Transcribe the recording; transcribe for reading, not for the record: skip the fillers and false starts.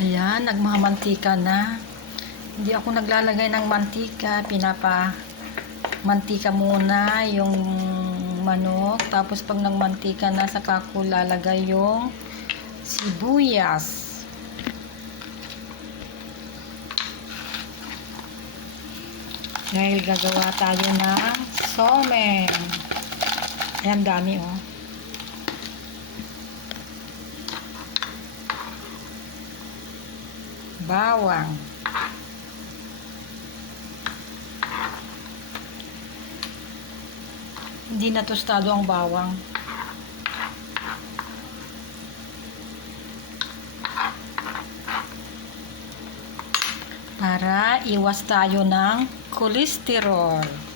Ayan, nagmamantika na. Hindi ako naglalagay ng mantika. Mantika muna yung manok. Tapos pag nagmantika na, saka ko lalagay yung sibuyas. Dahil gagawa tayo ng somen. Ayan, dami oh. Bawang. Hindi na tostado ang bawang. Para iwas tayo ng kolesterol.